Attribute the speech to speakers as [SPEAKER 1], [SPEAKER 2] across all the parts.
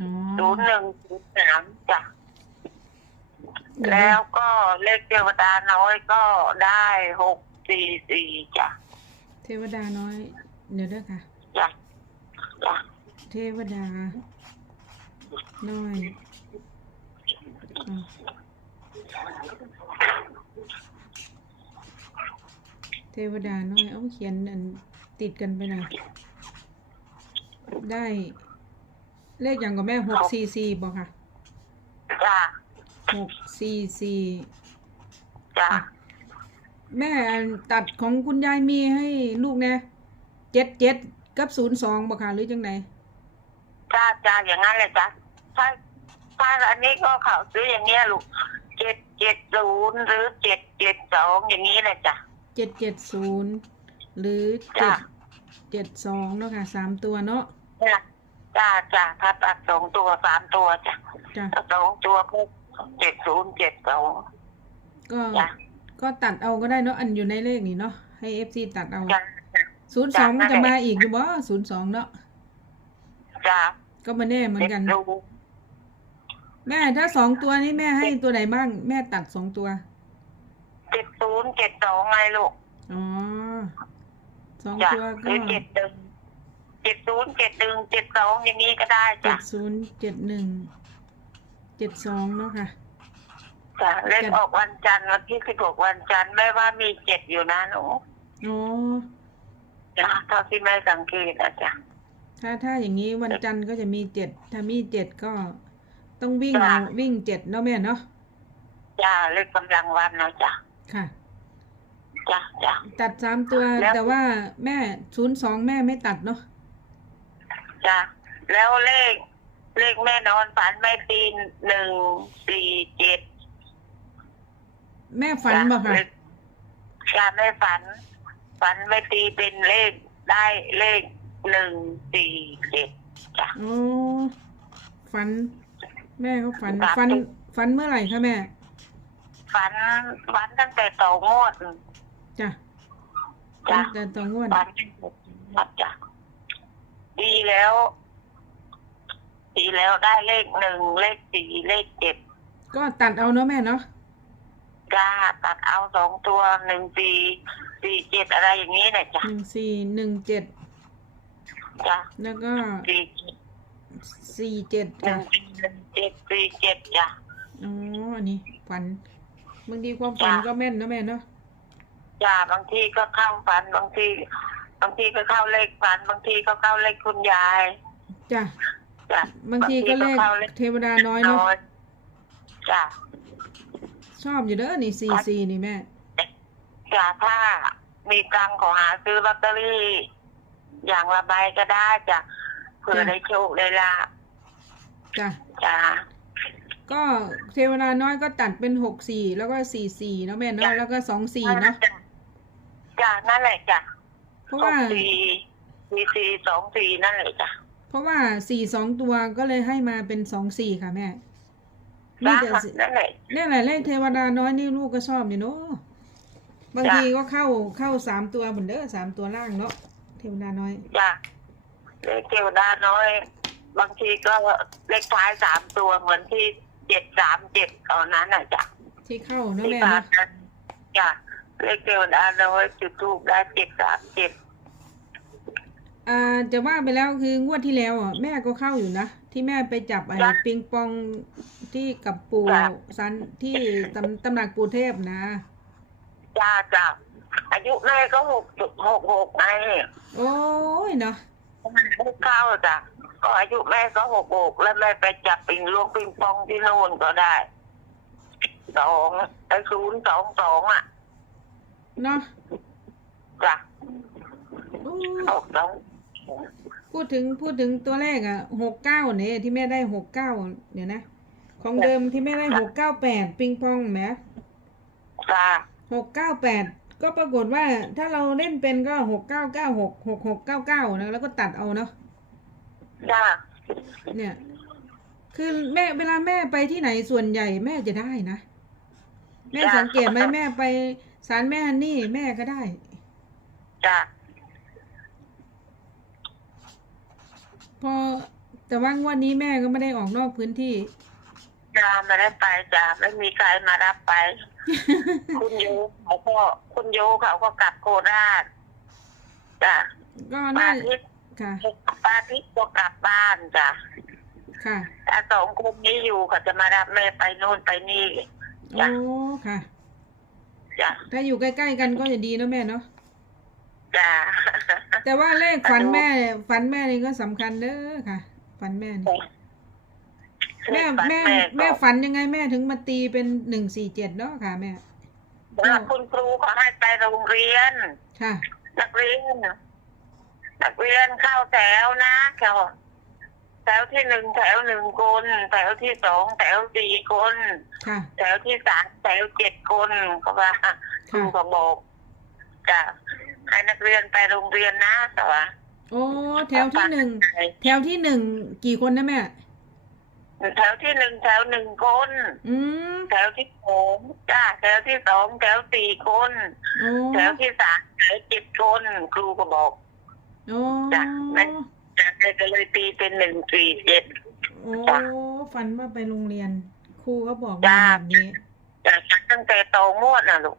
[SPEAKER 1] อ๋อ
[SPEAKER 2] ศูนย์หนึ่งศูนย์สามจ้ะ
[SPEAKER 1] เดี๋ย
[SPEAKER 2] แล้ว
[SPEAKER 1] นะ
[SPEAKER 2] ก็เลขเทวดาน้อยก็ได้หกสี่สี่จ้ะ
[SPEAKER 1] เทวดาน้อย เดี๋ยวเด้อค่ะ
[SPEAKER 2] จ้ะจ้ะ
[SPEAKER 1] เทวดา น้อยอะเทวดาน้อย เอาเขียนอันติดกันไปหน่อยได้ เลขอย่างกับแม่หกสี่สี่บอกค่ะ
[SPEAKER 2] จ้ะ
[SPEAKER 1] หกสี่สี่
[SPEAKER 2] จ้ะ
[SPEAKER 1] แม่ตัดของคุณยายมีให้ลูกเนี่ยเจ็ดเจ็ดกับศูนย์สองบอกค่ะหรือจังไหน
[SPEAKER 2] จ้ะจ้ะอย่างนั้นเลยจ้ะถ้าถ้าอันนี้ก็เขาซื้ออย่างเงี้ยลูกเจ็ดเจ็ดศูนย์หรือเจ็ดเจ็ดสองอย่างนี้เลยจ้ะ
[SPEAKER 1] เจ็ดเจ็ดศูนย์หรือเจ็
[SPEAKER 2] จ้ะ
[SPEAKER 1] ดเจ็ดสองเนาะค่ะสามตัวเนาะ
[SPEAKER 2] จ้ะจ้ะจ้ะถ้าตัดสองตัวสามตัวจ้ะ
[SPEAKER 1] จ้ะ
[SPEAKER 2] ถ้าสองตัวก็เจ็ดศูนย์เจ็ดสอง
[SPEAKER 1] ก็
[SPEAKER 2] จ้ะ
[SPEAKER 1] ก็ตัดเอาก็ได้เนาะอันอยู่ในเลขนี่เนาะให้เอฟซีตัดเอา
[SPEAKER 2] จ้ะ
[SPEAKER 1] ศูนย์สองมันจะมาอีกอยู่บ่ศูนย์สองเนาะ
[SPEAKER 2] จ้ะ
[SPEAKER 1] ก็มาแน่เหมือนกัน
[SPEAKER 2] เจ็ดดู
[SPEAKER 1] แม่ถ้าสองตัวนี้แม่ให้ตัวไหนบ้าง แม่ตัดสองตัว
[SPEAKER 2] เจ็ดศูนย์เจ็ดสองไงลูก
[SPEAKER 1] อ๋อสอง
[SPEAKER 2] จ้ะ
[SPEAKER 1] ตัว
[SPEAKER 2] ห
[SPEAKER 1] ก็
[SPEAKER 2] รือเจ็ดหนึ่งเจ็ด ศูนย์เจ็ดหนึ่งเจ็ดสองอย่างนี้ก็ได้
[SPEAKER 1] เจ็
[SPEAKER 2] จ้ะ
[SPEAKER 1] ดศูนย์เจ็ดหนึ่งเจ็ดสองเนาะค่ะ
[SPEAKER 2] จ้ะเลข
[SPEAKER 1] จ้ะ
[SPEAKER 2] ออกวันจันทร์วันที่สิบหกวันจันทร์ไม่ว่ามีเจ็ดอยู่นะหนู
[SPEAKER 1] อ๋อ
[SPEAKER 2] จ้ะเท่าที่แม่สังเกตนะจ้ะ
[SPEAKER 1] ถ้าถ้าอย่างนี้วันจันทร์ก็จะมีเจ็ดถ้ามีเจ็ดก็ต้องวิ่ง
[SPEAKER 2] จ้ะ
[SPEAKER 1] เอาวิ่งเจ็ดเนาะแม่เนาะ
[SPEAKER 2] จ้ะเลขกำลังวันนะจ้ะ
[SPEAKER 1] ค่ะ
[SPEAKER 2] จ้ะจ้ะ
[SPEAKER 1] ตัดสามตัว
[SPEAKER 2] แล้ว
[SPEAKER 1] แต่ว่าแม่ศูนย์สองแม่ไม่ตัดเนาะ
[SPEAKER 2] จ้ะแล้วเลข เลขแม่นอนฝันไม่ตีหนึ่งสี่เจ็ด
[SPEAKER 1] แม่ฝันบ่ค่ะ
[SPEAKER 2] จ้ะไม่ฝัน ฝันไม่ตีเป็นเลขได้เลขหนึ่งสี่เจ็ดจ้ะ
[SPEAKER 1] โอ้ฝัน แม่ก็ฝัน
[SPEAKER 2] จ้ะ
[SPEAKER 1] ฝันฝันเมื่อไหร่คะแม่
[SPEAKER 2] ฝันฝันตั้งแต่ต่องวด
[SPEAKER 1] จ้ะ
[SPEAKER 2] จ้ะ
[SPEAKER 1] แต่ตัวงวด
[SPEAKER 2] ฝันตั้งแต่ต่องวดจ้ะ ดีแล้ว ดีแล้วได้เลขหนึ่งเลขสี่เลขเจ็ด
[SPEAKER 1] ก็ตัดเอาเนาะแม่เนาะ
[SPEAKER 2] จ้าตัดเอาสองตัวหนึ่งสี่สี่เจ็ดอะไรอย่างนี้นะจ้ะ
[SPEAKER 1] หนึ่งสี่หนึ่งเจ็ด
[SPEAKER 2] จ้ะ
[SPEAKER 1] แล้วก็
[SPEAKER 2] สี่เจ็ด
[SPEAKER 1] สี่เจ็ด
[SPEAKER 2] หนึ่
[SPEAKER 1] จ้ะ
[SPEAKER 2] งสี่หนึ่งเจ็ดสี่เจ็ดจ้ะ
[SPEAKER 1] อ๋ออันนี้ฝันบางทีความฝัน
[SPEAKER 2] จ้ะ
[SPEAKER 1] ก็แม่นเนาะแม่เนาะ
[SPEAKER 2] จ้าบางทีก็เข้าฝันบางที บางทีก็เข้าเลขฝัน บางทีก็เข้าเลขคุณยาย
[SPEAKER 1] จ้ะ
[SPEAKER 2] จ้ะ
[SPEAKER 1] บางทีก็เลข
[SPEAKER 2] เข้าเลข
[SPEAKER 1] เทวดาน้อยเนาะ
[SPEAKER 2] น้อยจ้ะ
[SPEAKER 1] ชอบอยู่เด้อนี่สี่สี่นี่แม่
[SPEAKER 2] จ้ะถ้ามีตังค์ขอหาซื้อลอตเตอรี่ อย่างละใบก็ได้จ้ะเผื่อ
[SPEAKER 1] จ้ะ
[SPEAKER 2] ได้โชคได้ลาบ
[SPEAKER 1] จ้ะ
[SPEAKER 2] จ้ะ
[SPEAKER 1] ก็เทวดาน้อยก็ตัดเป็นหกสี่แล้วก็สี่สี่เนาะแม่เนาะ
[SPEAKER 2] จ้ะ
[SPEAKER 1] แล้วก็สองสี่เนาะ
[SPEAKER 2] จ้ะจ้ะนั่นแหละจ้ะ
[SPEAKER 1] เพราะ
[SPEAKER 2] หก
[SPEAKER 1] ว่า
[SPEAKER 2] สี่สี่สี่สองสี่นั่นแหละจ้ะ
[SPEAKER 1] เพราะว่าสี่สองตัวก็เลยให้มาเป็นสองสี่ค่ะแม่มี
[SPEAKER 2] จ้ะ
[SPEAKER 1] แต่สิ
[SPEAKER 2] นั่นแหละ
[SPEAKER 1] เนี่ยแหละเลขเทวดาน้อยนี่ลูกก็ชอบอยู่เนาะบาง
[SPEAKER 2] จ้ะ
[SPEAKER 1] ทีก็เข้าเข้าสามตัวเหมือนเด้อสามตัวล่างเนาะเทวดาน้อย
[SPEAKER 2] จ้ะเลขเทวดาน้อย บางทีก็เลขท้ายสามตัวเหมือนที่เจ็ดสามเจ็ดตอนนั้นน่ะจ้ะ
[SPEAKER 1] ที่เข้าเนาะ
[SPEAKER 2] ที่
[SPEAKER 1] แม่
[SPEAKER 2] ผ่า
[SPEAKER 1] เนาะ
[SPEAKER 2] นนั้นจ้ะเลขเทวดาน้อยจุดทูบได้เจ็ดสามเจ็ด
[SPEAKER 1] อ่าจะว่าไปแล้วคืองวดที่แล้วอะแม่ก็เข้าอยู่นะ ที่แม่ไปจับไอ้ปิงปองที่กับปู่สันที่ตำตำหนักปู่เทพนะ
[SPEAKER 2] จ้าจ้ะอายุแม่ก็หกจุดหกหกไง
[SPEAKER 1] โอ้ยเนาะ
[SPEAKER 2] ไม่เข้าจ้ะก็อายุแม่ก็หกหกแล้วแม่ไปจับปิงลวงปิงปองที่โน่นก็ได้สองไอ้ศูนย์สองสองอะ
[SPEAKER 1] เนาะ
[SPEAKER 2] จ้ะ
[SPEAKER 1] โอ้
[SPEAKER 2] ออกสอง
[SPEAKER 1] พูดถึงพูดถึงตัวเลขอะหกเก้าเนี่ยที่แม่ได้หกเก้าเดี๋ยวนะ ของเดิมที่แม่ได้หกเก้าแปดปิงปองแหม
[SPEAKER 2] จ้ะ
[SPEAKER 1] หกเก้าแปดก็ปรากฏว่าถ้าเราเล่นเป็นก็หกเก้าเก้าหกหกหกเก้าเก้านะแล้วก็ตัดเอาเนาะ
[SPEAKER 2] จ้ะ
[SPEAKER 1] เนี่ย คือแม่เวลาแม่ไปที่ไหนส่วนใหญ่แม่จะได้นะ แม่สังเกตไหมแม่ไปศาลแม่ฮันนี่แม่ก็ได้
[SPEAKER 2] จ้ะ
[SPEAKER 1] พอแต่ว่างวดนี้แม่ก็ไม่ได้ออกนอกพื้นที่
[SPEAKER 2] จ้าไม่ได้ไปจ้าไม่มีใครมารับไป คุณโยเขาก็คุณโยเขาก็กลับโคราชจ้ะ
[SPEAKER 1] ก็
[SPEAKER 2] ป้า
[SPEAKER 1] น่า
[SPEAKER 2] ทิศ
[SPEAKER 1] ค่ะ
[SPEAKER 2] ป้าทิศก็กลับบ้านจ้ะ
[SPEAKER 1] ค่ะ
[SPEAKER 2] แต่สองคนนี้อยู่เขาจะมารับแม่ไปโน่นไปนี่
[SPEAKER 1] โอ้ค่ะ
[SPEAKER 2] จ้ะ
[SPEAKER 1] ถ้าอยู่ใกล้ๆกันก็จะดีเนอะแม่เนาะ
[SPEAKER 2] จ้ะ
[SPEAKER 1] แต่ว่าเลขฝันแม่ฝันแม่นี่ก็สำคัญเด้อค่ะ ฝันแม่นี่แม่แม่แม่ฝันยังไงแม่ถึงมาตีเป็นหนึ่งสี่เจ็ดเนาะค่ะแม่
[SPEAKER 2] แล้วคุณครูเขาให้ไปโรงเรียน
[SPEAKER 1] ค่ะ
[SPEAKER 2] นักเรียน นักเรียนเข้าแถวนะเขาแถวที่หนึ่งแถวหนึ่งคนแถวที่สองแถวสี่คน
[SPEAKER 1] ค่ะ
[SPEAKER 2] แถวที่สามแถวเจ็ดคนเขาว่าครูก็บอกจะ ให้นักเรียนไปโรงเรียนนะแต่ว่า
[SPEAKER 1] โอ้แถวที่หนึ่งแถวที่หนึ่งกี่คนนะแม่
[SPEAKER 2] แถวที่หนึ่งแถวหนึ่งคน
[SPEAKER 1] อืม
[SPEAKER 2] แถวที่สองจ้าแถวที่สองแถวสี่คน
[SPEAKER 1] โอ้
[SPEAKER 2] แถวที่สามแถวเจ็ดคนครูก็บอก
[SPEAKER 1] โอ้
[SPEAKER 2] จ้ะแม่จากเลยก็เลยตีเป็นหนึ่งสี่เจ็ด
[SPEAKER 1] โอ้ฝันว่าไปโรงเรียน ครูก็บอก
[SPEAKER 2] จ้ะ
[SPEAKER 1] มาแบบนี้
[SPEAKER 2] จากตั้งแต่โตงวดนะลูก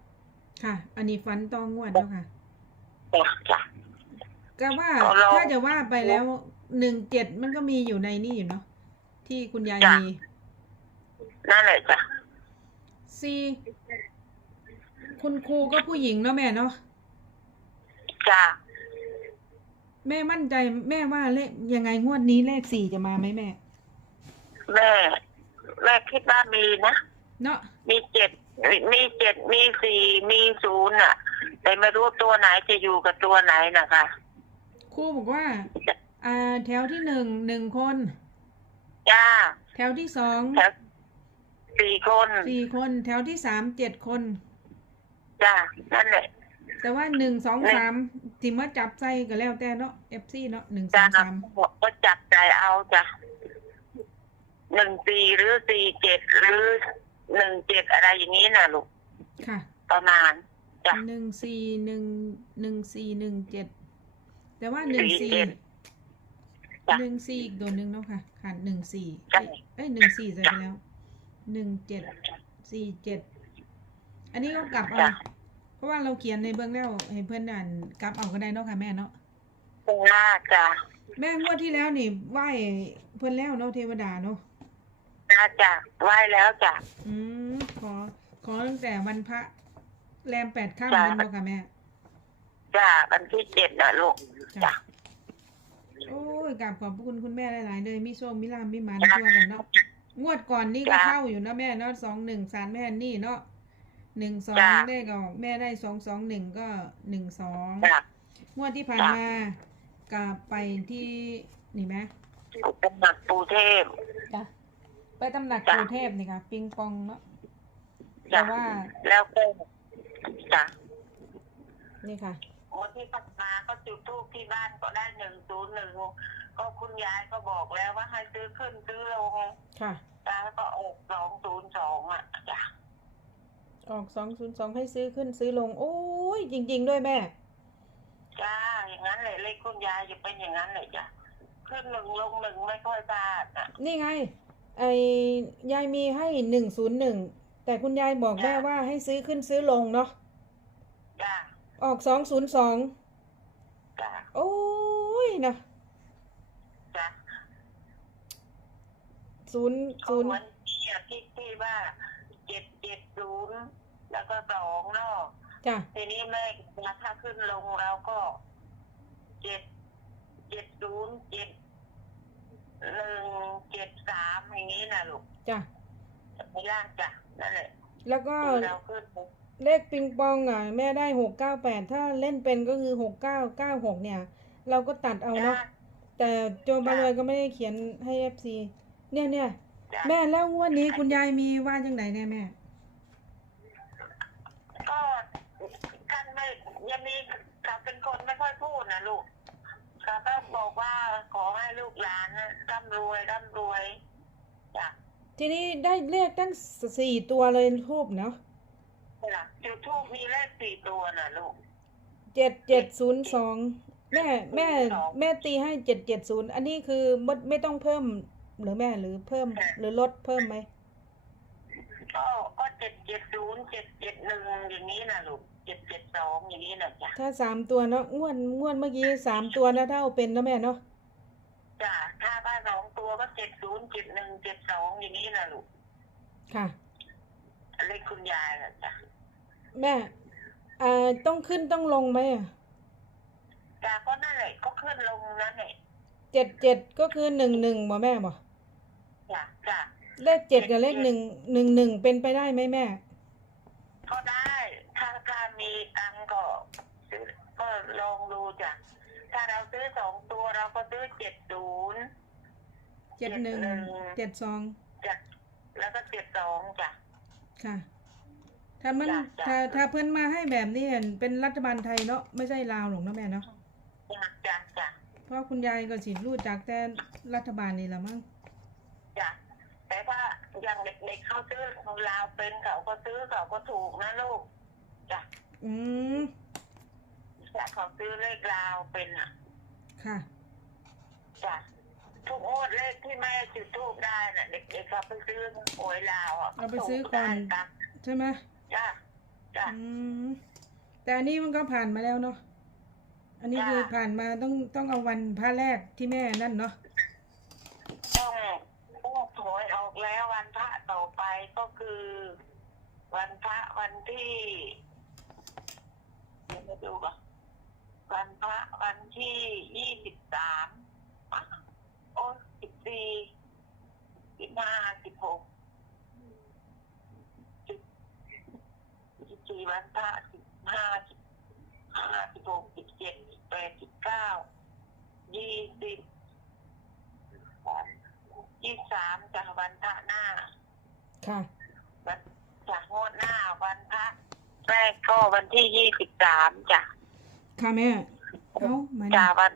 [SPEAKER 1] ค่ะ อันนี้ฝันตองงวดแล้วค่ะ
[SPEAKER 2] จ้ะ
[SPEAKER 1] ก็ว่า
[SPEAKER 2] ก็เรา
[SPEAKER 1] ถ้าจะว่าไปแล้วหนึ่งเจ็ดมันก็มีอยู่ในนี่อยู่เนาะที่คุณยาย
[SPEAKER 2] จ้ะ
[SPEAKER 1] มี
[SPEAKER 2] นั่นแหละจ้ะ
[SPEAKER 1] ซีคุณครูก็ผู้หญิงเนาะแม่เนาะ
[SPEAKER 2] จ้ะ
[SPEAKER 1] แม่มั่นใจแม่ว่าเลขยังไงงวดนี้เลขสี่จะมาไหมแม่
[SPEAKER 2] แม่ แม่คิดว่ามีนะ
[SPEAKER 1] เนาะ
[SPEAKER 2] มีเจ็ดมีเจ็ดมีสี่มีศูนย์อะ แต่ไม่รู้ตัวไหนจะอยู่กับตัวไหนนะคะ
[SPEAKER 1] ครูบอกว่า อ่า แถวที่หนึ่งหนึ่งคน
[SPEAKER 2] จ้า
[SPEAKER 1] แถวที่สอง
[SPEAKER 2] แถวสี่คน
[SPEAKER 1] สี่คน แถวที่สามเจ็ดคน
[SPEAKER 2] จ้า นั่นแหละ
[SPEAKER 1] แต่ว่าหนึ่งสอง
[SPEAKER 2] แม่
[SPEAKER 1] สามที่มาจับใจก็แล้วแต่เนาะเอฟซีเนาะหนึ่งส
[SPEAKER 2] จ้า
[SPEAKER 1] องสาม
[SPEAKER 2] ก็จับใจเอาจ้ะหนึ่งสี่หรือสี่เจ็ดหรือหนึ่งเจ็ดอะไรอย่างนี้นะลูก
[SPEAKER 1] ค่ะ
[SPEAKER 2] ประมาณ จ้ะ
[SPEAKER 1] หนึ่งสี่หนึ่งหนึ่งสี่หนึ่งเจ็ดแต่ว่าหนึ่งสี่
[SPEAKER 2] สี่เจ็ดจ้ะ
[SPEAKER 1] หนึ่งสี่อีกตัวหนึ่งเนาะค่ะขาดหนึ่งสี่
[SPEAKER 2] จ้ะ
[SPEAKER 1] เอ้ยหนึ่งสี่ใส่ไปแล้วหนึ่งเจ็ดสี่เจ็ดอันนี้ก็กลับเอา
[SPEAKER 2] จ้ะ
[SPEAKER 1] เพราะว่าเราเขียนในเบื้องแล้วให้เพื่อนอ่านกลับเอาก็ได้เนาะค่ะแม่เนาะ
[SPEAKER 2] น่าจ้ะ
[SPEAKER 1] แม่งวดที่แล้วนี่ไหว้เพื่อนแล้วเนาะเทวดาเนาะ
[SPEAKER 2] น่าจ้ะไหว้แล้วจ้ะ
[SPEAKER 1] อืมขอขอตั้งแต่วันพระ แรมแปดข้าม
[SPEAKER 2] จ้ะ
[SPEAKER 1] นั้นเนาะค่ะแม่
[SPEAKER 2] จ้ะวันที่เจ็ดนะลูก
[SPEAKER 1] จ้ะ
[SPEAKER 2] จ้ะ
[SPEAKER 1] โอ้ยกราบขอบพระคุณคุณแม่หลายๆเลยมีโชคมีลาภมีหมัน
[SPEAKER 2] จ้ะ
[SPEAKER 1] ทั่วกันเนาะงวดก่อนนี่ก็
[SPEAKER 2] จ้ะ
[SPEAKER 1] เข้าอยู่เนาะแม่เนาะสองหนึ่งสารแม่นี่เนาะหนึ่งสอง
[SPEAKER 2] จ้ะ
[SPEAKER 1] เลขออกแม่ได้สองสองหนึ่งก็หนึ่งสอง
[SPEAKER 2] จ้ะ
[SPEAKER 1] งวดที่ผ่าน
[SPEAKER 2] จ้ะ
[SPEAKER 1] มากลับไปที่นี่ไหม
[SPEAKER 2] เป็นหนักปูเทพ
[SPEAKER 1] จ้ะไปตำหนัก
[SPEAKER 2] จ้ะ
[SPEAKER 1] ปู่เทพนี่ค่ะ ปิงปองเนาะแต่
[SPEAKER 2] จ้ะ
[SPEAKER 1] ว่า
[SPEAKER 2] แล้วก็ จ้ะ
[SPEAKER 1] นี่ค่ะ
[SPEAKER 2] วันที่ปัดมาก็จุดทูปที่บ้านก็ได้หนึ่งศูนย์หนึ่งก็คุณยายก็บอกแล้วว่าให้ซื้อขึ้นซื้อลง
[SPEAKER 1] ค่ะ
[SPEAKER 2] จ้ะแล้วก็ออกสองศูนย์สองอะจ้ะ
[SPEAKER 1] ออกสองศูนย์สองให้ซื้อขึ้นซื้อลง โอ้ยจริง ๆ ด้วยแม่
[SPEAKER 2] จ้า อย่างนั้นเลยเลขคุณยายจะเป็นอย่างนั้นเลยจ้ะขึ้นหนึ่งลงหนึ่งไม่ค่อยพลาดอะ
[SPEAKER 1] นี่ไง ไอ้ยายมีให้หนึ่งศูนย์หนึ่ง แต่คุณยายบอกแม่ว่าให้ซื้อขึ้นซื้อลงเนาะ
[SPEAKER 2] จ้า
[SPEAKER 1] ออกสองศูนย์สอง
[SPEAKER 2] จ้า
[SPEAKER 1] โอ้ยนะ
[SPEAKER 2] จ้า
[SPEAKER 1] ศูนย์
[SPEAKER 2] ก็
[SPEAKER 1] ศูนย์
[SPEAKER 2] เหมือนที่ที่ที่ว่าเจ็ดเจ็ดศูนย์แล้วก็สองเนาะ
[SPEAKER 1] จ้ะ
[SPEAKER 2] ทีนี้แม่ถ้าขึ้นลงเราก็เจ็ดเจ็ดศูนย์เจ็ดหนึ่งเจ็ดสามอย่างนี้นะลูก
[SPEAKER 1] จ้ะ
[SPEAKER 2] ไม่ล่างจ้ะ นั่นแหละ
[SPEAKER 1] แล้วก็
[SPEAKER 2] ที่เราขึ้น
[SPEAKER 1] เลขปิงปองอะ แม่ได้หกเก้าแปดถ้าเล่นเป็นก็คือหกเก้าเก้าหกเนี่ย เราก็ตัดเอาเนาะ
[SPEAKER 2] จ้ะ
[SPEAKER 1] แต่โจบารวยก็ไม่ได้เขียนให้เอฟซีเนี่ยเนี่ย
[SPEAKER 2] จ้ะ
[SPEAKER 1] แม่แล้วงวดนี้คุณยายมีว่าจังไหนเนี่ยแม่
[SPEAKER 2] ก็กันไม่ยังมีเขาเป็นคนไม่ค่อยพูดนะลูกเขาก็บอกว่าขอให้ลูกหลานนะร่ำรวยร่ำรวยจ้ะ
[SPEAKER 1] ทีนี้ได้เลขตั้งสี่ตัวเลยทูบเนาะ
[SPEAKER 2] จ้ะจุดทูปมีเลขสี่ตัวนะลูก
[SPEAKER 1] เจ็ดเจ็ดศูนย์สองแม่แม่แม่ตีให้เจ็ดเจ็ดศูนย์อันนี้คือไม่ไม่ต้องเพิ่มหรือแม่หรือเพิ่มหรือลดเพิ่มไหม
[SPEAKER 2] ก็ก็เจ็ดเจ็ดศูนย์เจ็ดเจ็ดหนึ่งอย่างนี้นะลูกเจ็ดเจ็ดสองอย่างนี้นะจ้ะ
[SPEAKER 1] ถ้าสามตัวเนาะงวดงวดเมื่อกี้สามตัวนะเท่าเป็นนะแม่เนาะ
[SPEAKER 2] จ้ะถ้าบ้านสองตัว ก็เจ็ดศูนย์เจ็ดหนึ่งเจ็ดสองอย่างนี้นะลูก
[SPEAKER 1] ค่ะ
[SPEAKER 2] เลขคุณยายนะจ้ะ
[SPEAKER 1] แม่อ่าต้องขึ้นต้องลงไหมอะ
[SPEAKER 2] จ้ะก็นั่นแหละก็ขึ้นลงนั่นแหละ
[SPEAKER 1] เจ็ดเจ็ดก็คือหนึ่งหนึ่งบ่แม่บ่
[SPEAKER 2] จ้ะจ้ะ
[SPEAKER 1] เลขเจ็ดกับเลขหนึ่งหนึ่งหนึ่งเป็นไปได้ไหมแม่
[SPEAKER 2] ก็ได้ถ้าถ้ามีตังค์ก็ซื้อก็ลองดูจ้ะถ้าเราซื้อสองตัวเราก็ซื้อเจ็ดศูนย์
[SPEAKER 1] เจ็ดหนึ่งเจ็ดสอง
[SPEAKER 2] จ้ะแล้วก็เจ็ดสองจ้ะ
[SPEAKER 1] ค่ะ ถ้ามัน
[SPEAKER 2] จ้ะจ้ะ
[SPEAKER 1] ถ้าถ้าเพื่อนมาให้แบบนี้เป็นรัฐบาลไทยเนาะไม่ใช่ลาวหรอกเนาะแม่เนาะ
[SPEAKER 2] จ้ะจ้ะจ้ะ
[SPEAKER 1] เพราะคุณยายก็สิรู้จักแต่รัฐบาลนี่ละมั้ง
[SPEAKER 2] จ้ะแต่ถ้าอย่างเด็กๆเขาซื้อของลาวเป็นเขาก็ซื้อเขาก็ถูกนะลูกจ้ะ
[SPEAKER 1] อืม
[SPEAKER 2] แต่เขาซื้อเลขลาวเป็นอะ
[SPEAKER 1] ค่ะ
[SPEAKER 2] จ้ะ ทุกงวดเลขที่แม่จุดทูบได้น่ะเด็กๆเขาไปซื้อหวยลาวอะ
[SPEAKER 1] เอาไปซื้อก่อน
[SPEAKER 2] ได้ตังค์
[SPEAKER 1] ใช่ไหม
[SPEAKER 2] จ้ะจ้ะ
[SPEAKER 1] อืมแต่อันนี้มันก็ผ่านมาแล้วเนาะอันนี้
[SPEAKER 2] จ้ะ
[SPEAKER 1] คือผ่านมาต้องต้องเอาวันพระแรกที่แม่นั่นเนาะ
[SPEAKER 2] ต้องพวกหวยออกแล้ววันพระต่อไปก็คือ วันพระวันที่เดี๋ยวมาดูก่อนวันพระวันที่ยี่สิบสามโอ้สิบสี่ สิบห้าสิบหกสิบสิบสี่วันพระสิบห้าสิบห้าสิบหกสิบเจ็ดสิบแปดสิบเก้ายี่สิบยี่สามจากวันพระหน้า
[SPEAKER 1] ค่ะ
[SPEAKER 2] วันจากงวดหน้าวันพระแรกก็วันที่ยี่สิบสามจ้ะ
[SPEAKER 1] ค่ะแม่เอามา
[SPEAKER 2] จา
[SPEAKER 1] นี่
[SPEAKER 2] กวัน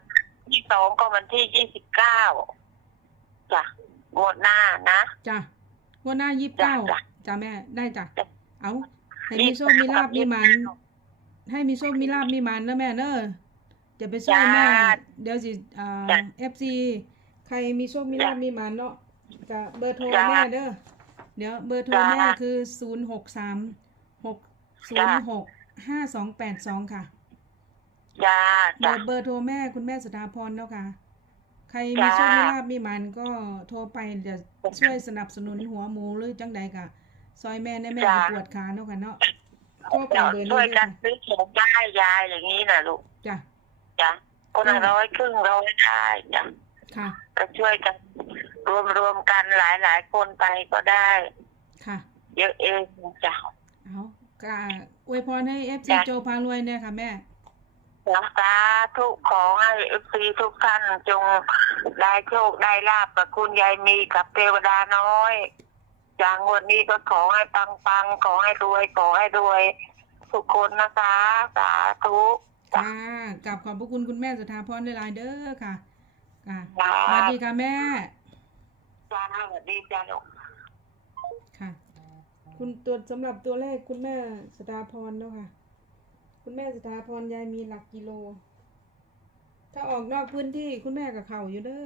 [SPEAKER 2] ที่สองก็วันที่ยี่สิบเก้าจ้ะ งวดหน้านะ
[SPEAKER 1] จ้ะงวันหน้ายี่สิบเก้า
[SPEAKER 2] จ้ะ
[SPEAKER 1] จ้ะแม่ได้จ้ะ
[SPEAKER 2] จ้ะ
[SPEAKER 1] เอาให้มีโชคมีลาบมีหมัน ให้มีโชคมีลาบมีหมันนะแม่เนอะจะไปช่วยแม่เดี๋ยวสิอ่า
[SPEAKER 2] จ้ะ
[SPEAKER 1] เอฟซีใครมีโชคมีลาบมีหมันเนาะกับเบอร์โทร
[SPEAKER 2] จ้ะ
[SPEAKER 1] แม่เด้อเดี๋ยวเบอร์โทร
[SPEAKER 2] จ้ะ
[SPEAKER 1] แม่คือศูนย์หกสามหกศูนย์หกห้าสองแปดสองค่ะ
[SPEAKER 2] จ้า
[SPEAKER 1] เดี๋
[SPEAKER 2] จ้ะ
[SPEAKER 1] ยวเบอร์โทรแม่คุณแม่สถาพรเนาะค่ะใค รมีโชค
[SPEAKER 2] จ้า
[SPEAKER 1] มีลาบมีหมันก็โทรไปจะช่วยสนับสนุนหัวหมูหรือจังใดกะ ซอยแม่ในแม่
[SPEAKER 2] จ้า
[SPEAKER 1] ปวดขาเนาะค่ะเนาะโทรไป
[SPEAKER 2] เดี๋ยว
[SPEAKER 1] เบอร์
[SPEAKER 2] ช่วย
[SPEAKER 1] นี้
[SPEAKER 2] กั
[SPEAKER 1] ค่ะ
[SPEAKER 2] นซื้อของได้ยายอย่างนี้นะลูก
[SPEAKER 1] จ้ะ
[SPEAKER 2] จ้ะคนละร้อยครึ่งร้อยได้จ้ะ
[SPEAKER 1] ค่ะ
[SPEAKER 2] ก็ช่วยกันรวมรวมๆกันหลายหลายๆคนไปก็ได้
[SPEAKER 1] ค่ะ
[SPEAKER 2] เยอะเองจ้ะ
[SPEAKER 1] เอากะอวยพรให้เอฟซี
[SPEAKER 2] จ้ะ
[SPEAKER 1] โจพารวยเนี่ยค่ะแม่
[SPEAKER 2] สาธุขอให้เอฟซีทุกท่านจงได้โชคได้ลาบกับคุณยายมีกับเทวดาน้อยจากงวดนี้ก็ขอให้ปังปังๆขอให้รวยขอให้รวย ทุกคนนะคะ สาธุ
[SPEAKER 1] ค่ะกับขอบพระคุณคุณแม่สถาพรในไลน์เด้อค่ะค่ะ
[SPEAKER 2] จ้า
[SPEAKER 1] สวัสดีค่ะแม่
[SPEAKER 2] จ้าสวัสดีจ้าลูก
[SPEAKER 1] ค่ะ คุณตัวสำหรับตัวเลขคุณแม่สถาพรเนาะค่ะ คุณแม่สถาพรยายมีหลักกิโล ถ้าออกนอกพื้นที่คุณแม่กับเขาอยู่เด้อ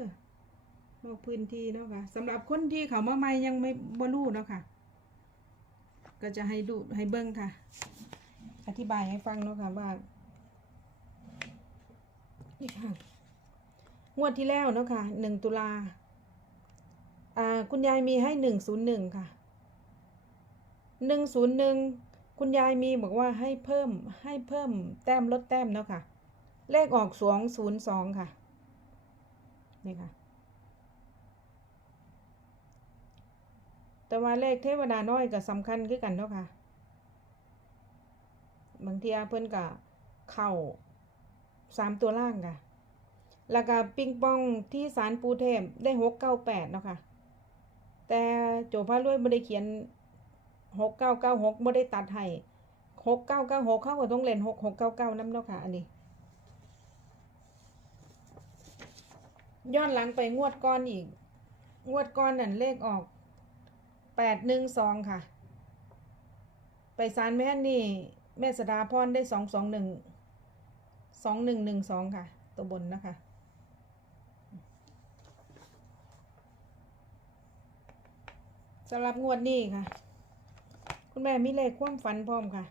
[SPEAKER 1] นอกพื้นที่เนาะค่ะสำหรับคนที่เขามาใหม่ยังไม่บ่รู้เนาะค่ะ ก็จะให้ดูให้เบิ้งค่ะ อธิบายให้ฟังเนาะค่ะว่านี่ค่ะงวดที่แล้วเนาะค่ะหนึ่งตุลาอ่าคุณยายมีให้หนึ่งศูนย์หนึ่งค่ะหนึ่งศูนย์หนึ่ง คุณยายมีบอกว่าให้เพิ่มให้เพิ่มแต้มลดแต้มเนาะค่ะ เลขออกสองศูนย์สองค่ะ นี่ค่ะ แต่ว่าเลขเทวดาน้อยก็สำคัญคือกันเนาะค่ะ บางทีเพิ่นก็เข้าสามตัวล่างค่ะ แล้วก็ปิงปองที่สารปูเทพได้หกเก้าแปดเนาะค่ะ แต่โจพระรวยไม่ได้เขียน หกเก้าเก้าหกไม่ได้ตัดให้หกเก้าเก้าหกเข้าก็ต้องเล่นหกหกเก้าเก้าน้ำเนาะค่ะ อันนี้ ย้อนหลังไปงวดก้อนอีก งวดก้อนนั่นเลขออกแปดหนึ่งสองค่ะ ไปสารแม่นี่ แม่สดาพรได้สองสองหนึ่งสองหนึ่งหนึ่งสองค่ะตตัวบนนะคะสำหรับงวดนี้ค่ะ คุณแม่มีเลขความฝันพร้อมค่ะ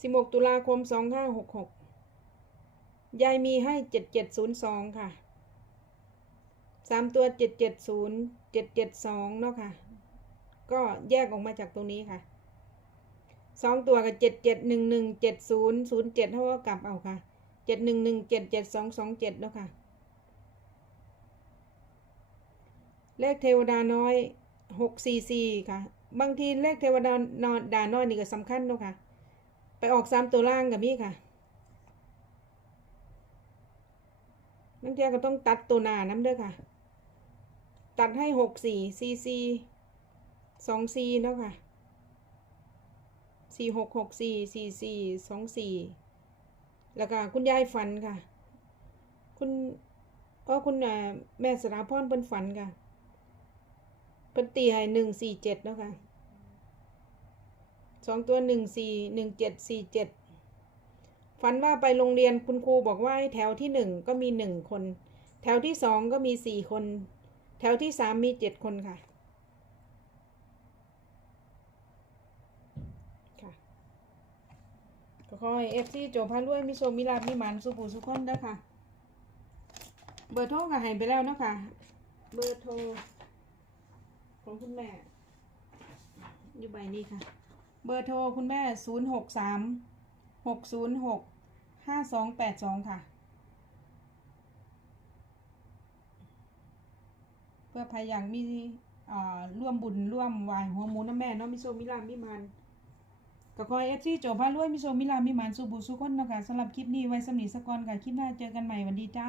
[SPEAKER 1] สิบหกตุลาคมสองห้าหกหกยายมีให้เจ็ดเจ็ดศูนย์สองค่ะ สามตัวเจ็ดเจ็ดศูนย์เจ็ดเจ็ดสองเนาะค่ะ ก็แยกออกมาจากตรงนี้ค่ะสองตัวกับเจ็ดเจ็ดหนึ่งหนึ่งเจ็ดศูนย์ศูนย์เจ็ดเท่ากับกลับเอาค่ะเจ็ดหนึ่งหนึ่งเจ็ดเจ็ดสองสองเจ็ดเนาะค่ะ เลขเทวดาน้อยหกสี่สี่ค่ะ บางทีเลขเทวดานอนดาน้อยนี่ก็สำคัญเนาะค่ะ ไปออกสามตัวล่างกับมี่ค่ะนักเรียก็ต้องตัดตัวหนาน้ำเด้อค่ะ ตัดให้หกสี่สี่สี่สองสี่เนาะค่ะสี่หกหกสี่สี่สี่สองสี่แล้วก็คุณยายฝันค่ะ คุณก็คุณแม่สราพรเพิ่นฝันค่ะ เพิ่นตีให้หนึ่งสี่เจ็ดเนาะค่ะสองตัวหนึ่งสี่หนึ่งเจ็ดสี่เจ็ดฝันว่าไปโรงเรียนคุณครูบอกว่าให้แถวที่หนึ่งก็มีหนึ่งคน แถวที่สองก็มีสี่คน แถวที่สามมีเจ็ดคนค่ะค่ะก็ขอให้เอฟซีโจพารวยมิโชคมิลาภมิมันสุภูสุคนเด้อค่ะ เบอร์โทรก็ให้ไปแล้วเนาะค่ะ เบอร์โทร ของคุณแม่ อยู่ใบนี้ค่ะ เบอร์โทรคุณแม่ 0 6 3 6 0 6 5 2 8 2 ค่ะ เพื่อใครอยากมีร่วมบุญร่วมวายหัวหมูน้ำแม่เนาะมิโซมิลามิมันก็ขอยเอฟซีโจพารวยมิโซมิลามิมันสุบุสุคนเนาะคะสำหรับคลิปนี้ไว้สำนีสกอนค่ะ คลิปหน้าเจอกันใหม่วันดีจ้า